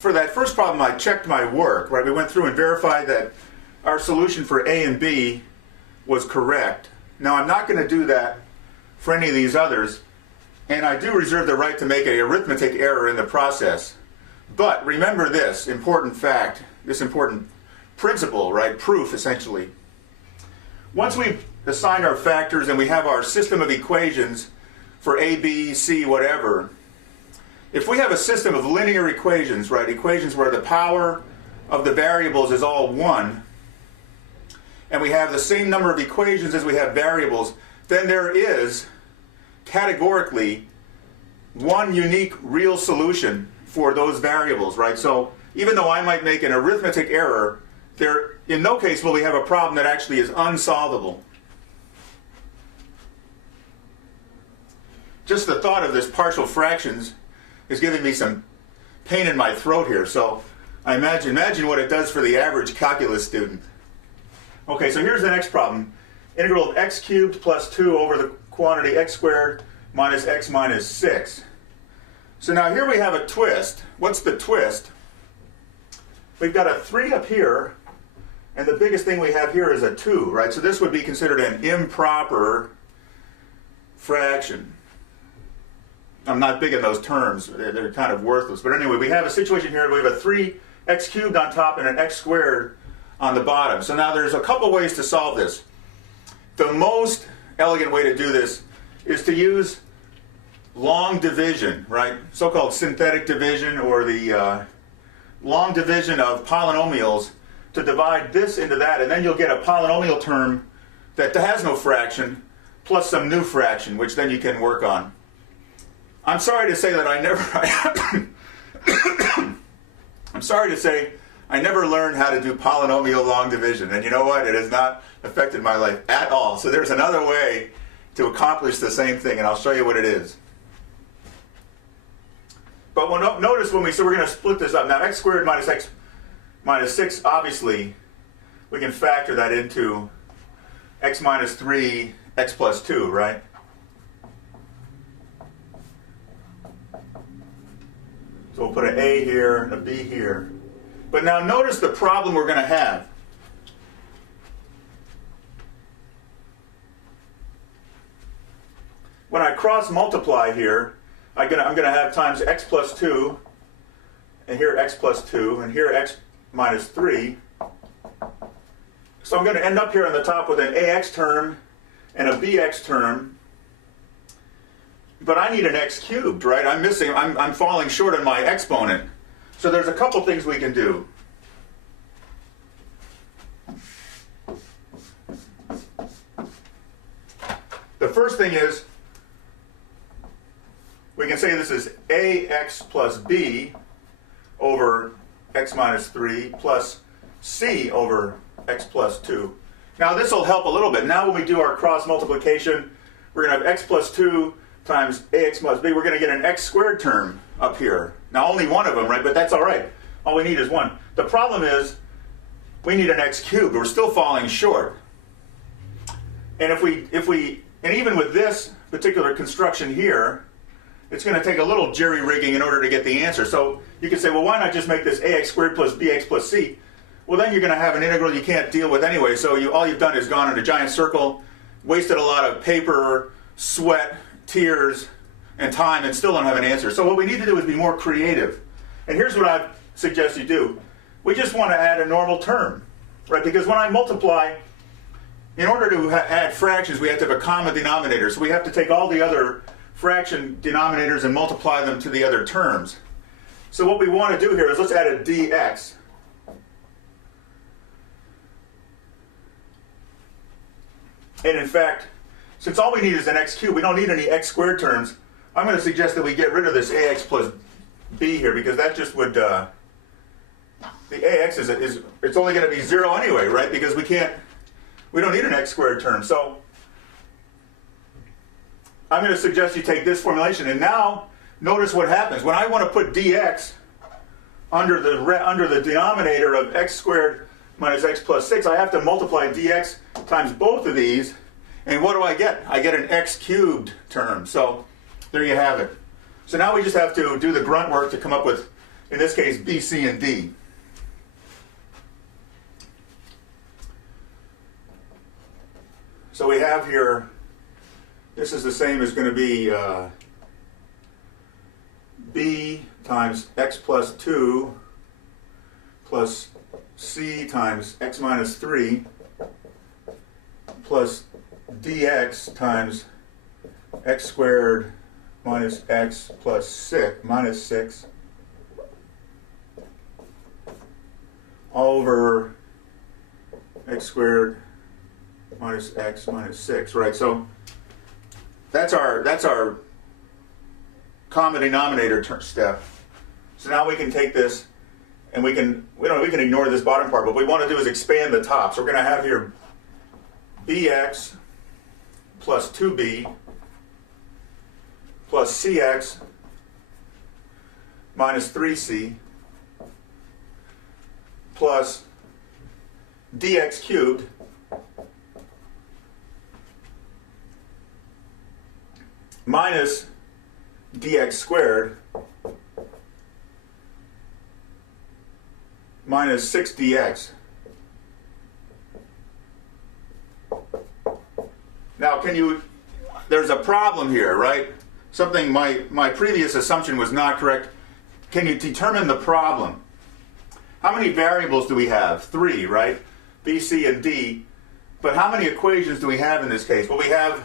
For that first problem, I checked my work, right? We went through and verified that our solution for A and B was correct. Now, I'm not going to do that for any of these others, and I do reserve the right to make an arithmetic error in the process. But remember this important fact, this important principle, right? Proof, essentially. Once we've assigned our factors and we have our system of equations for A, B, C, whatever, if we have a system of linear equations, right, equations where the power of the variables is all 1, and we have the same number of equations as we have variables, then there is categorically one unique real solution for those variables, right? So even though I might make an arithmetic error, there in no case will we have a problem that actually is unsolvable. Just the thought of this partial fractions is giving me some pain in my throat here. So I imagine what it does for the average calculus student. Okay, so here's the next problem. Integral of x cubed plus 2 over the quantity x squared minus x minus 6. So now here we have a twist. What's the twist? We've got a 3 up here, and the biggest thing we have here is a 2, right? So this would be considered an improper fraction. I'm not big in those terms. They're kind of worthless. But anyway, we have a situation here where we have a 3x cubed on top and an x squared on the bottom. So now there's a couple ways to solve this. The most elegant way to do this is to use long division, right? So-called synthetic division, or the long division of polynomials, to divide this into that, and then you'll get a polynomial term that has no fraction plus some new fraction, which then you can work on. I'm sorry to say that I never learned how to do polynomial long division, and you know what? It has not affected my life at all. So there's another way to accomplish the same thing, and I'll show you what it is. But notice so we're going to split this up. Now, x squared minus x minus 6, obviously, we can factor that into x minus 3, x plus 2, right? So we'll put an A here and a B here. But now notice the problem we're going to have. When I cross multiply here, I'm going to have times x plus 2, and here x plus 2, and here x minus 3. So I'm going to end up here on the top with an ax term and a bx term. But I need an x cubed, right? I'm falling short on my exponent. So there's a couple things we can do. The first thing is, we can say this is ax plus b over x minus 3 plus c over x plus 2. Now this will help a little bit. Now when we do our cross multiplication, we're going to have x plus 2 times ax plus b. We're going to get an x squared term up here. Now only one of them, right? But that's all right. All we need is one. The problem is we need an x cubed. We're still falling short. And and even with this particular construction here, it's going to take a little jerry-rigging in order to get the answer. So you can say, well, why not just make this ax squared plus bx plus c? Well, then you're going to have an integral you can't deal with anyway. So all you've done is gone in a giant circle, wasted a lot of paper, sweat, tears, and time, and still don't have an answer. So what we need to do is be more creative. And here's what I suggest you do. We just want to add a normal term, right? Because when I multiply, in order to add fractions, we have to have a common denominator. So we have to take all the other fraction denominators and multiply them to the other terms. So what we want to do here is let's add a dx. And in fact, since all we need is an x cubed, we don't need any x squared terms, I'm going to suggest that we get rid of this ax plus b here, because that just would, the ax it's only going to be 0 anyway, right? Because we don't need an x squared term. So I'm going to suggest you take this formulation, and now notice what happens. When I want to put dx under the denominator of x squared minus x plus 6, I have to multiply dx times both of these, and what do I get? I get an x cubed term. So there you have it. So now we just have to do the grunt work to come up with in this case, B, C, and D. So we have here, this is the same as going to be B times x plus 2 plus C times x minus 3 plus dx times x squared minus x plus 6 minus 6 all over x squared minus x minus 6, right? So that's our common denominator step. So now we can take this and we can ignore this bottom part, but what we want to do is expand the top. So we're going to have here bx plus 2b plus cx minus 3c plus dx cubed minus dx squared minus 6dx. Now there's a problem here, right? Something, my previous assumption was not correct. Can you determine the problem? How many variables do we have? 3, right? B, C, and D. But how many equations do we have in this case? Well, we have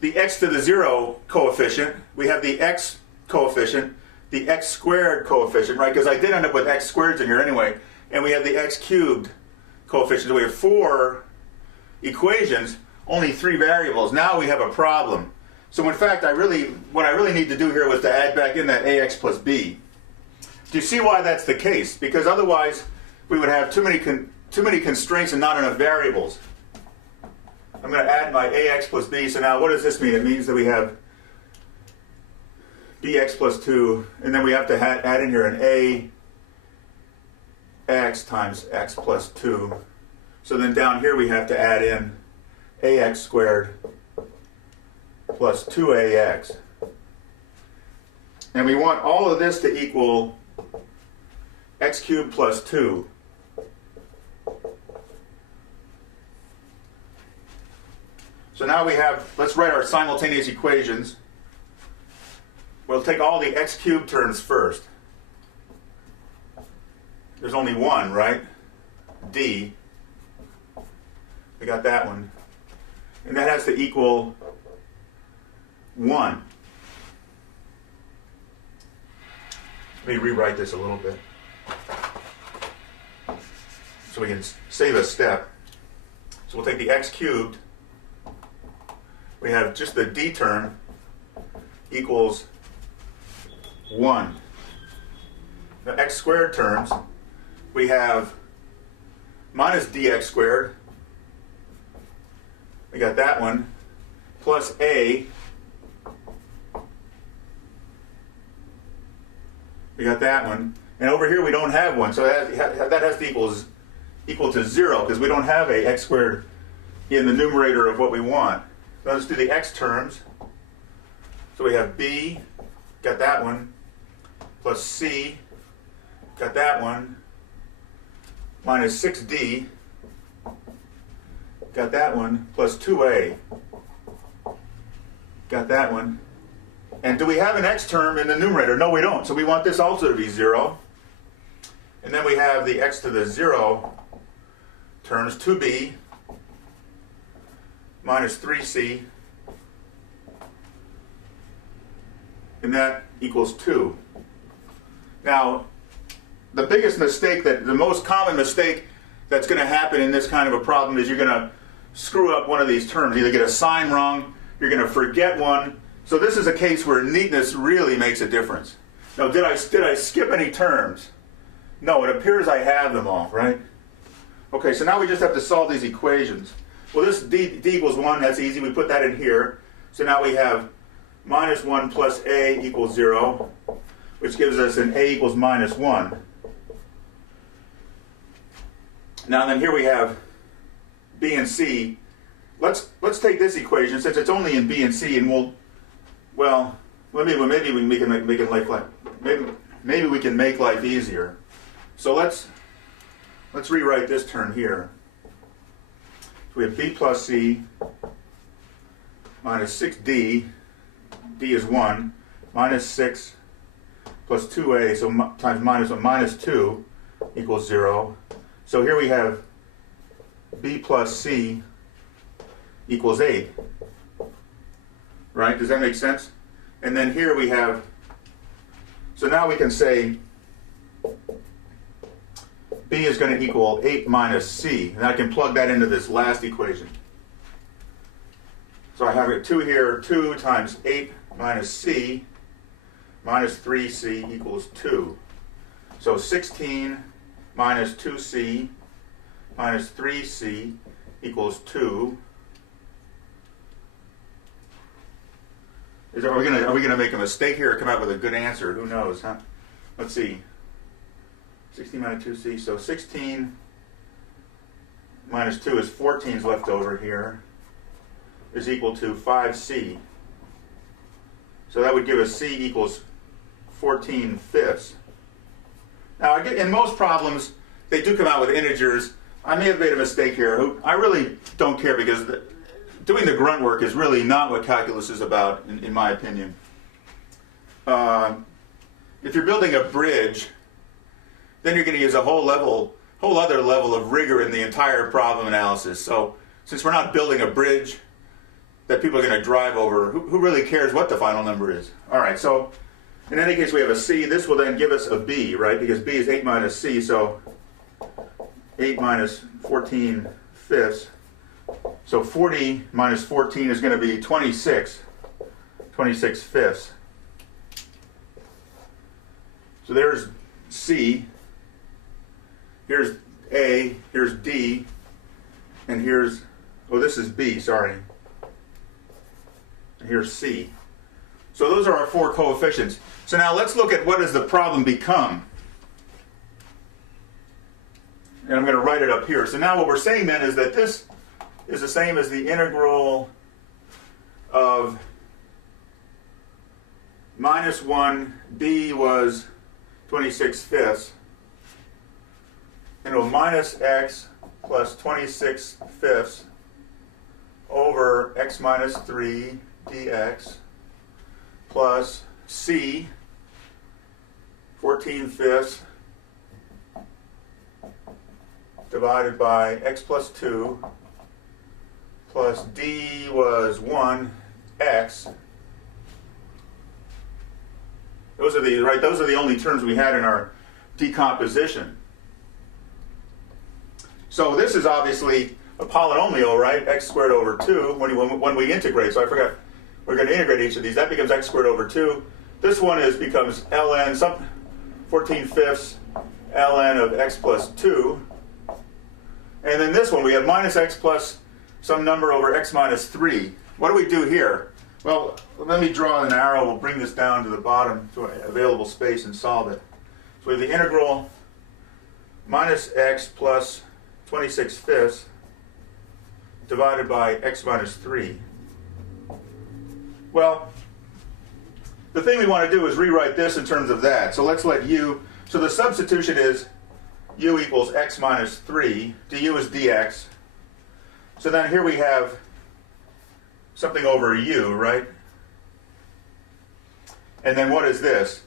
the x to the 0 coefficient. We have the x coefficient, the x squared coefficient, right? Because I did end up with x squareds in here anyway. And we have the x cubed coefficient. So we have 4 equations, only 3 variables. Now we have a problem. So in fact, what I really need to do here was to add back in that ax plus b. Do you see why that's the case? Because otherwise, we would have too many constraints and not enough variables. I'm going to add my ax plus b. So now what does this mean? It means that we have bx plus 2, and then we have to add in here an ax times x plus 2. So then down here we have to add in ax squared plus 2ax. And we want all of this to equal x cubed plus 2. So now we have, let's write our simultaneous equations. We'll take all the x cubed terms first. There's only one, right? D. We got that one. And that has to equal 1. Let me rewrite this a little bit so we can save a step. So we'll take the x cubed. We have just the d term equals 1. The x squared terms, we have minus dx squared. We got that one, plus a. We got that one. And over here we don't have one, so that has to equal to 0, because we don't have a x squared in the numerator of what we want. So let's do the x terms. So we have b, got that one, plus c, got that one, minus 6d, got that one, plus 2a, got that one. And do we have an x term in the numerator? No, we don't. So we want this also to be 0. And then we have the x to the 0 terms, 2b minus 3c, and that equals 2. Now, the most common mistake that's going to happen in this kind of a problem is you're going to screw up one of these terms. Either get a sign wrong, you're going to forget one. So this is a case where neatness really makes a difference. Now, did I skip any terms? No, it appears I have them all, right? Okay, so now we just have to solve these equations. Well, this d equals 1, that's easy. We put that in here. So now we have minus 1 plus a equals 0, which gives us an a equals minus 1. Now then here we have b and c. Let's take this equation, since it's only in b and c, and maybe we can make it like maybe we can make life easier. So let's rewrite this term here. So we have b plus c minus 6d, d is 1, minus 6 plus 2a, so times minus 1 minus 2 equals 0. So here we have b plus c equals 8. Right? Does that make sense? And then here we have, so now we can say b is going to equal 8 minus c. And I can plug that into this last equation. So I have it 2 here, 2 times 8 minus c minus 3c equals 2. So 16 minus 2c minus 3c equals 2. Are we gonna make a mistake here or come out with a good answer? Who knows, huh? Let's see. 16 minus 2c, so 16 minus 2 is 14 is left over here, is equal to 5c. So that would give us c equals 14 fifths. Now, in most problems, they do come out with integers. I may have made a mistake here. I really don't care because doing the grunt work is really not what calculus is about, in my opinion. If you're building a bridge, then you're going to use a whole other level of rigor in the entire problem analysis. So since we're not building a bridge that people are going to drive over, who really cares what the final number is? All right, so in any case, we have a c. This will then give us a b, right? Because b is 8 minus c, so 8 minus 14 fifths. So 40 minus 14 is going to be 26 fifths. So there's c. Here's a, here's d, and here's, oh, this is b, sorry. And here's c. So those are our 4 coefficients. So now let's look at what does the problem become. And I'm going to write it up here. So now what we're saying then is that this is the same as the integral of minus 1, b was 26 fifths, into minus x plus 26 fifths over x minus 3 dx plus c 14 fifths divided by x plus 2 plus d was 1 x. Those are the only terms we had in our decomposition. So this is obviously a polynomial, right? X squared over 2 when we integrate. So I forgot, we're going to integrate each of these. That becomes x squared over 2. This one becomes ln, 14 fifths ln of x plus 2. And then this one, we have minus x plus some number over x minus 3. What do we do here? Well, let me draw an arrow. We'll bring this down to the bottom to available space and solve it. So we have the integral minus x plus 26 fifths divided by x minus 3. Well, the thing we want to do is rewrite this in terms of that. So let's let u, so the substitution is u equals x minus 3, du is dx. So then here we have something over u, right? And then what is this?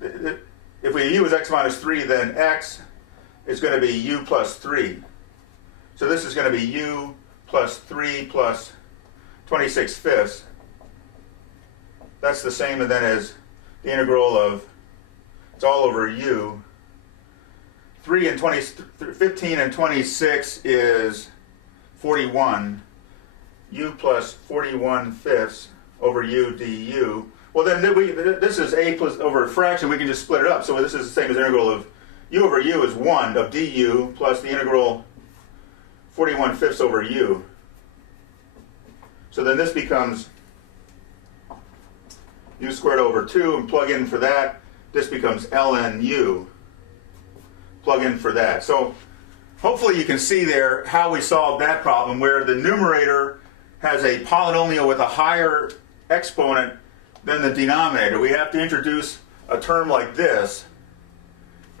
If we u is x minus 3, then x is going to be u plus 3. So this is going to be u plus 3 plus 26 fifths. That's the same then as the integral of, it's all over u. 15 and 26 is 41. U plus 41 fifths over u du. Well, then this is a plus over a fraction. We can just split it up. So this is the same as the integral of u over u is 1 of du plus the integral 41 fifths over u. So then this becomes u squared over 2, and plug in for that. This becomes ln u. Plug in for that. So hopefully you can see there how we solved that problem, where the numerator has a polynomial with a higher exponent than the denominator. We have to introduce a term like this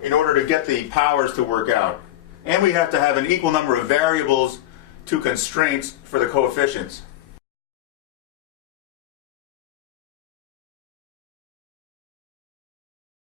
in order to get the powers to work out. And we have to have an equal number of variables to constraints for the coefficients.